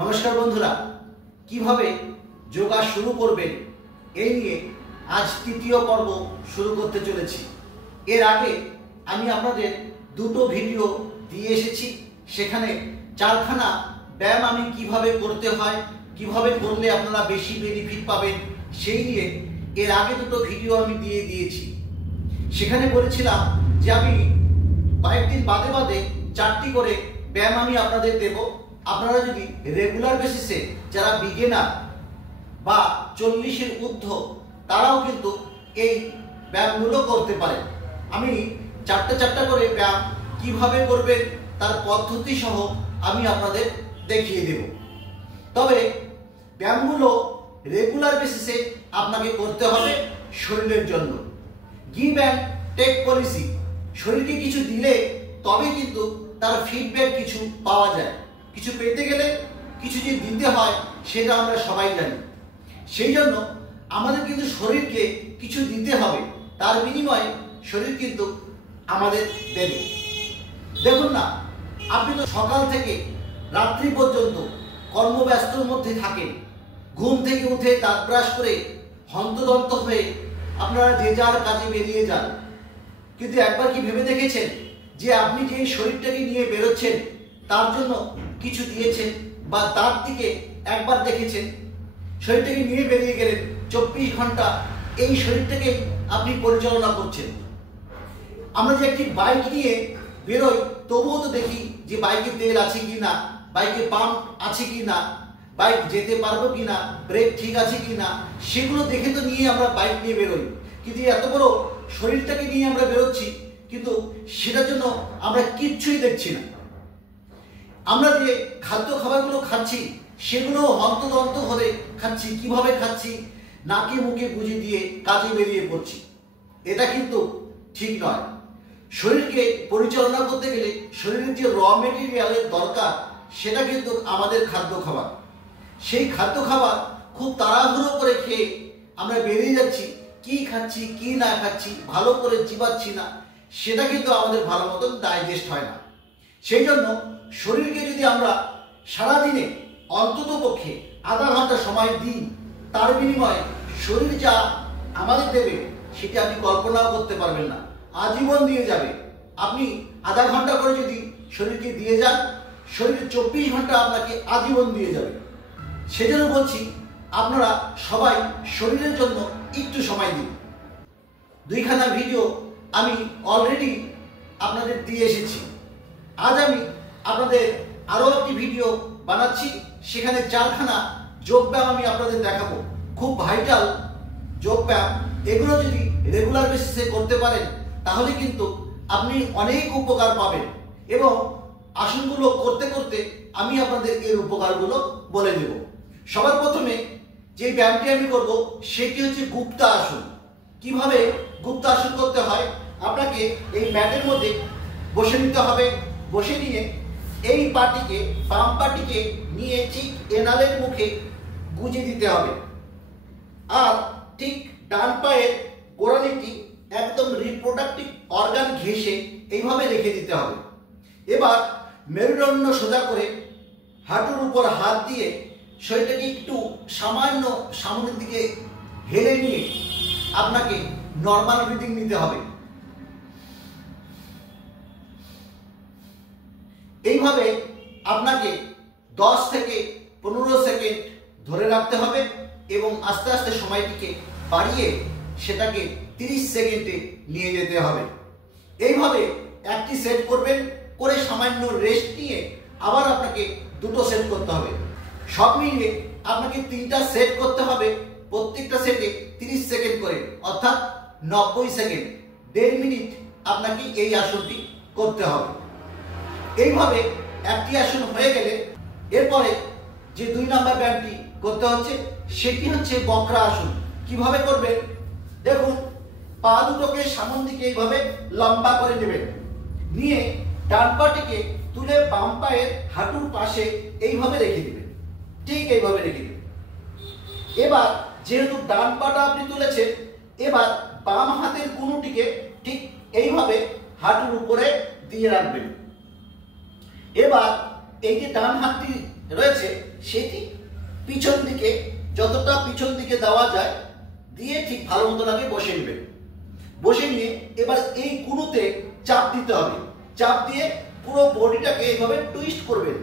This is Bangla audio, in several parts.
নমস্কার বন্ধুরা, কিভাবে যোগা শুরু করবেন এই নিয়ে আজ তৃতীয় পর্ব শুরু করতে চলেছি। এর আগে আমি আপনাদের দুটো ভিডিও দিয়ে এসেছি। সেখানে চারখানা ব্যায়াম আমি কিভাবে করতে হয়, কিভাবে করলে আপনারা বেশি বেনিফিট পাবেন সেই নিয়ে এর আগে দুটো ভিডিও আমি দিয়ে দিয়েছি। সেখানে বলেছিলাম যে আমি কয়েকদিন বাদে বাদে 4টি করে ব্যায়াম আমি আপনাদের দেব। আপনারা যদি রেগুলার বেসিসে যারা বিগিনার বা 40-এর ঊর্ধ্ব তারাও কিন্তু এই ব্যায়ামগুলো করতে পারেন। আমি চারটা করে ব্যায়াম কিভাবে করবেন তার পদ্ধতি সহ আমি আপনাদের দেখিয়ে দেব। তবে ব্যায়ামগুলো রেগুলার বেসিসে আপনাকে করতে হবে শরীরের জন্য। গিভ অ্যান্ড টেক পলিসি, শরীরকে কিছু দিলে তবে কিন্তু তার ফিডব্যাক কিছু পাওয়া যায়। কিছু পেতে গেলে কিছু যে দিতে হয় সেটা আমরা সবাই জানি। সেই জন্য আমাদের কিন্তু শরীরকে কিছু দিতে হবে, তার বিনিময়ে শরীর কিন্তু আমাদের দেবে। দেখুন না, আপনি তো সকাল থেকে রাত্রি পর্যন্ত কর্মব্যস্তর মধ্যে থাকেন। ঘুম থেকে উঠে দাঁত ব্রাশ করে হন্তদন্ত হয়ে আপনারা যে যার কাজে বেরিয়ে যান। কিন্তু একবার কি ভেবে দেখেছেন যে আপনি যে শরীরটাকে নিয়ে বেরোচ্ছেন তার জন্য কিছু দিয়েছেন, বা তার দিকে একবার দেখেছেন? শরীরটাকে নিয়ে বেরিয়ে গেলেন, 24 ঘন্টা এই শরীরটাকে আপনি পরিচালনা করছেন। আমরা যে একটি বাইক নিয়ে বেরোই, তবুও তো দেখি যে বাইকে তেল আছে কি না, বাইকে পাম্প আছে কি না, বাইক যেতে পারবো কি না, ব্রেক ঠিক আছে কি না, সেগুলো দেখে তো নিয়ে আমরা বাইক নিয়ে বেরোই। কিন্তু এত বড় শরীরটাকে নিয়ে আমরা বেরোচ্ছি, কিন্তু সেটার জন্য আমরা কিচ্ছুই দেখছি না। আমরা যে খাদ্য খাবারগুলো খাচ্ছি সেগুলো হন্তদন্ত হয়ে খাচ্ছি। কিভাবে খাচ্ছি? নাকে মুখে গুঁজে দিয়ে কাজে বেরিয়ে পড়ছি। এটা কিন্তু ঠিক নয়। শরীরকে পরিচালনা করতে গেলে শরীরের যে র মেটেরিয়ালের দরকার সেটা কিন্তু আমাদের খাদ্য খাবার। সেই খাদ্য খাবার খুব তাড়াহুড়ো করে খেয়ে আমরা বেরিয়ে যাচ্ছি, কি খাচ্ছি কি না খাচ্ছি ভালো করে চিবাচ্ছি না, সেটা কিন্তু আমাদের ভালো মতন ডাইজেস্ট হয় না। সেই জন্য শরীরকে যদি আমরা সারাদিনে অন্তত পক্ষে আধা ঘন্টা সময় দিই, তার বিনিময়ে শরীর যা আমাদের দেবে সেটা আপনি কল্পনাও করতে পারবেন না। আজীবন দিয়ে যাবে। আপনি আধা ঘন্টা করে যদি শরীরকে দিয়ে যান, শরীর 24 ঘন্টা আপনাকে আজীবন দিয়ে যাবে। সেজন্য বলছি, আপনারা সবাই শরীরের জন্য একটু সময় দিন। 2খানা ভিডিও আমি অলরেডি আপনাদের দিয়ে এসেছি। আজ আমি আপনাদের আরও একটি ভিডিও বানাচ্ছি। সেখানে 4খানা যোগব্যায়াম আমি আপনাদের দেখাবো। খুব ভাইটাল যোগব্যায়াম। এগুলো যদি রেগুলার বেসিসে করতে পারেন তাহলে কিন্তু আপনি অনেক উপকার পাবেন। এবং আসনগুলো করতে করতে আমি আপনাদের এর উপকারগুলো বলে দেব। সবার প্রথমে যে ব্যায়ামটি আমি করব সেটি হচ্ছে গুপ্তা আসন। কিভাবে গুপ্তা আসন করতে হয়? আপনাকে এই ম্যাটের মধ্যে বসে নিতে হবে। বসে নিয়ে এই পাটিকে, বাম পাটিকে নিয়ে ঠিক এনালের মুখে গুঁজে দিতে হবে। আর ঠিক ডান পায়ের গোড়ালিটি একদম রিপ্রোডাক্টিভ অর্গান ঘেঁষে এইভাবে রেখে দিতে হবে। এবার মেরুদণ্ড সোজা করে হাঁটুর উপর হাত দিয়ে শরীরটাকে একটু সামান্য সামনের দিকে হেলে নিয়ে আপনাকে নর্মাল ব্রিদিং নিতে হবে। এইভাবে আপনাকে 10 থেকে 15 সেকেন্ড ধরে রাখতে হবে এবং আস্তে আস্তে সময়টিকে বাড়িয়ে সেটাকে 30 সেকেন্ডে নিয়ে যেতে হবে। এইভাবে একটি সেট করবেন, করে সামান্য রেস্ট নিয়ে আবার আপনাকে দুটো সেট করতে হবে। সব মিলিয়ে আপনাকে 3টা সেট করতে হবে। প্রত্যেকটা সেটে 30 সেকেন্ড করে, অর্থাৎ 90 সেকেন্ড, 1.5 মিনিট আপনাকে এই আসনটি করতে হবে। এইভাবে একটি আসন হয়ে গেলে এরপরে যে 2 নম্বর ব্যায়ামটি করতে হচ্ছে সেটি হচ্ছে বক্রা আসন। কিভাবে করবেন? দেখুন, পা দুটোকে সামন দিকে এইভাবে লম্বা করে নেবেন। নিয়ে ডান পাটিকে তুলে বাম পায়ের হাঁটুর পাশে এইভাবে রেখে দিবেন। ঠিক এইভাবে রেখে দিবেন। এবার যেহেতু ডান পাটা আপনি তুলেছেন, এবার বাম হাতের কনুটিকে ঠিক এইভাবে হাঁটুর উপরে দিয়ে রাখবেন। এবার এই যে ডান হাতটি রয়েছে সেটি পিছন দিকে, যতটা পিছন দিকে দেওয়া যায় দিয়ে ঠিক ভালো মতন আগে বসে নেবেন। বসে নিয়ে এবার এই কুড়ুতে চাপ দিতে হবে। চাপ দিয়ে পুরো বডিটাকে এইভাবে টুইস্ট করবেন,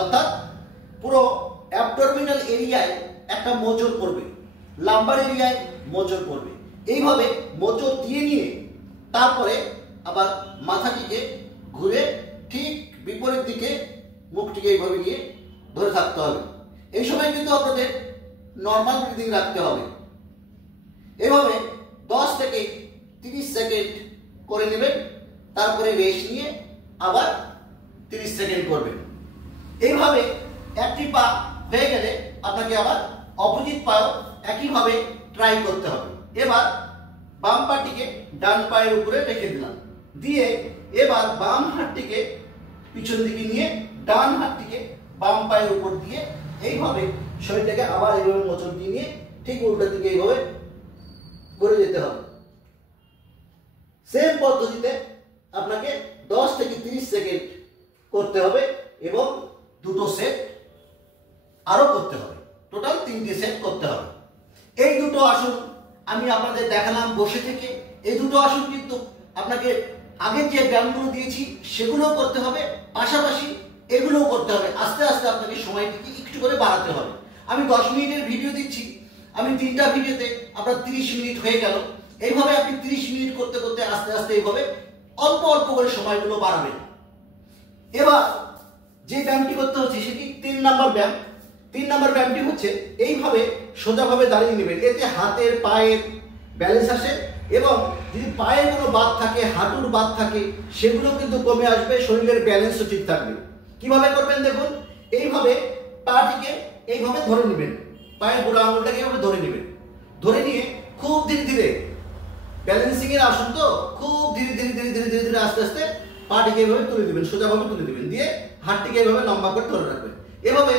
অর্থাৎ পুরো অ্যাবডোমিনাল এরিয়ায় একটা মোচড় পড়বে, লাম্বার এরিয়ায় মোচড় পড়বে। এইভাবে মোচড় দিয়ে নিয়ে তারপরে আবার মাথাটিকে ঘুরে ঠিক বিপরীত দিকে মুখটিকে এইভাবে গিয়ে ধরে থাকতে হবে। এই সময় কিন্তু আপনাদের নর্মাল ব্রিদিং রাখতে হবে। এভাবে 10 থেকে 30 সেকেন্ড করে নেবেন, তারপরে রেস্ট নিয়ে আবার 30 সেকেন্ড করবেন। এইভাবে একটি পা হয়ে গেলে আপনাকে আবার অপোজিট পাও একইভাবে ট্রাই করতে হবে। এবার বাম পাটিকে ডান পায়ের উপরে রেখে দিলাম, দিয়ে এবার বাম হাতটিকে পিছন দিকে নিয়ে ডান হাতটিকে বাম পায়ের উপর দিয়ে এইভাবে শরীরটাকে আবার এইভাবে মোচড় দিয়ে নিয়ে ঠিক উল্টো দিকে এইভাবে করে যেতে হবে। সেম পদ্ধতিতে আপনাকে 10 থেকে 30 সেকেন্ড করতে হবে এবং দুটো সেট আরো করতে হবে। টোটাল 3টে সেট করতে হবে। এই দুটো আসন আমি আপনাদের দেখালাম বসে থেকে। এই দুটো আসন কিন্তু আপনাকে আগের যে ব্যায়ামগুলো দিয়েছি সেগুলো করতে হবে, পাশাপাশি এগুলোও করতে হবে। আস্তে আস্তে আপনাকে সময়টিকে একটু করে বাড়াতে হবে। আমি 10 মিনিটের ভিডিও দিচ্ছি, আমি 3টা ভিডিওতে আপনার 30 মিনিট হয়ে গেল। এইভাবে আপনি 30 মিনিট করতে করতে আস্তে আস্তে এইভাবে অল্প অল্প করে সময়গুলো বাড়াবেন। এবার যে ব্যায়ামটি করতে হচ্ছে সেটি 3 নম্বর ব্যায়াম। 3 নম্বর ব্যায়ামটি হচ্ছে এইভাবে সোজাভাবে দাঁড়িয়ে নেবেন। এতে হাতের পায়ের ব্যালেন্স আসে এবং যদি পায়ে কোনো বাদ থাকে, হাঁটুর বাদ থাকে, সেগুলো কিন্তু কমে আসবে, শরীরের ব্যালেন্সও ঠিক থাকবে। কিভাবে করবেন দেখুন, এইভাবে পাটিকে এইভাবে ধরে নেবেন, পায়ের বুড়ো আঙুলটাকে এইভাবে ধরে নেবেন। ধরে নিয়ে খুব ধীরে ধীরে, ব্যালেন্সিং এর আসন তো, খুব ধীরে ধীরে ধীরে ধীরে ধীরে ধীরে আস্তে আস্তে পাটিকে এইভাবে তুলে দিবেন, সোজাভাবে তুলে দিবেন, দিয়ে হাতটিকে এইভাবে লম্বা করে ধরে রাখবেন। এভাবে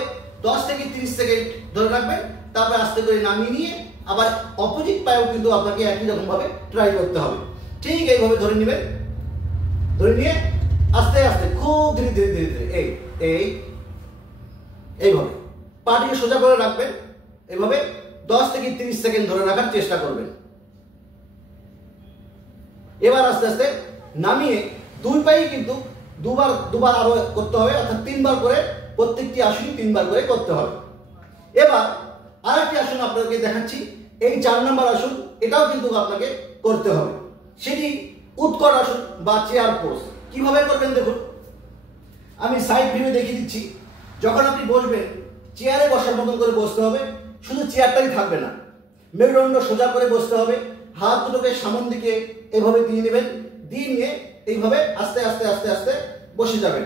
10 থেকে 30 সেকেন্ড ধরে রাখবেন, তারপর আস্তে করে নামিয়ে নিয়ে আবার অপোজিট পায়েও কিন্তু আপনাকে একই রকম ভাবে ট্রাই করতে হবে। ঠিক এইভাবে ধরে নেবেন, ধরে নিয়ে আস্তে আস্তে খুব ধীরে ধীরে ধীরে ধীরে এইভাবে পাটিকে সোজা করে রাখবেন। এইভাবে 10 থেকে 30 সেকেন্ড ধরে রাখার চেষ্টা করবেন। এবার আস্তে আস্তে নামিয়ে দুই পায়ে কিন্তু দুবার আরো করতে হবে, অর্থাৎ 3 বার করে প্রত্যেকটি আসনই 3 বার করে করতে হবে। এবার আরেকটি আসন আপনাদেরকে দেখাচ্ছি, এই 4 নম্বর আসন। এটাও কিন্তু আপনাকে করতে হবে। সেটি উৎকট আসন বা চেয়ার পোজ। কিভাবে করবেন দেখুন, আমি সাইড ভিউ দেখিয়ে দিচ্ছি। যখন আপনি বসবেন, চেয়ারে বসার মতন করে বসতে হবে, শুধু চেয়ারটাই থাকবে না, মেরুদণ্ড সোজা করে বসতে হবে। হাত দুটোকে সামন দিকে এইভাবে দিয়ে নেবেন, দিয়ে নিয়ে এইভাবে আস্তে আস্তে আস্তে আস্তে বসে যাবেন।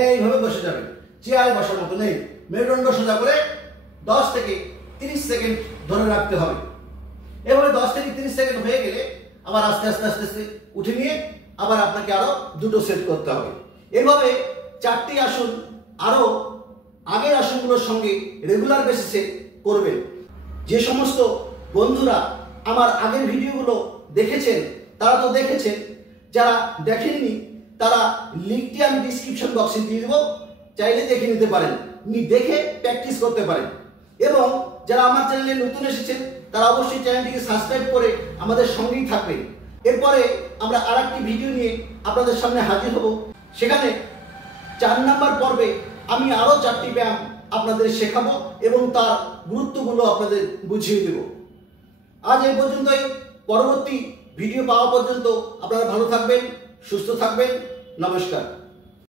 এইভাবে বসে যাবেন, চেয়ারে বসার মতো নেই, মেরুদণ্ড সোজা করে 10 থেকে 30 সেকেন্ড ধরে রাখতে হবে। এভাবে 10 থেকে 30 সেকেন্ড হয়ে গেলে আবার আস্তে আস্তে আস্তে আস্তে উঠে নিয়ে আবার আপনাকে আরো দুটো সেট করতে হবে। এইভাবে 4টি আসন আরো আগের আসনগুলোর সঙ্গে রেগুলার বেসিসে করবেন। যে সমস্ত বন্ধুরা আমার আগের ভিডিওগুলো দেখেছেন তারা তো দেখেছেন, যারা দেখেননি তারা লিঙ্কটি আমি ডিসক্রিপশন বক্সে দিয়ে দেবো, চাইলে দেখে নিতে পারেন, দেখে প্র্যাকটিস করতে পারেন। এবং যারা আমার চ্যানেলে নতুন এসেছেন তারা অবশ্যই চ্যানেলটিকে সাবস্ক্রাইব করে আমাদের সঙ্গেই থাকবেন। এরপরে আমরা আরেকটি ভিডিও নিয়ে আপনাদের সামনে হাজির হব। সেখানে 4 নম্বর পর্বে আমি আরো 4টি ব্যায়াম আপনাদের শেখাবো এবং তার গুরুত্বগুলো আপনাদের বুঝিয়ে দেব। আজ এই পর্যন্তই। পরবর্তী ভিডিও পাওয়া পর্যন্ত আপনারা ভালো থাকবেন, সুস্থ থাকবেন। নমস্কার।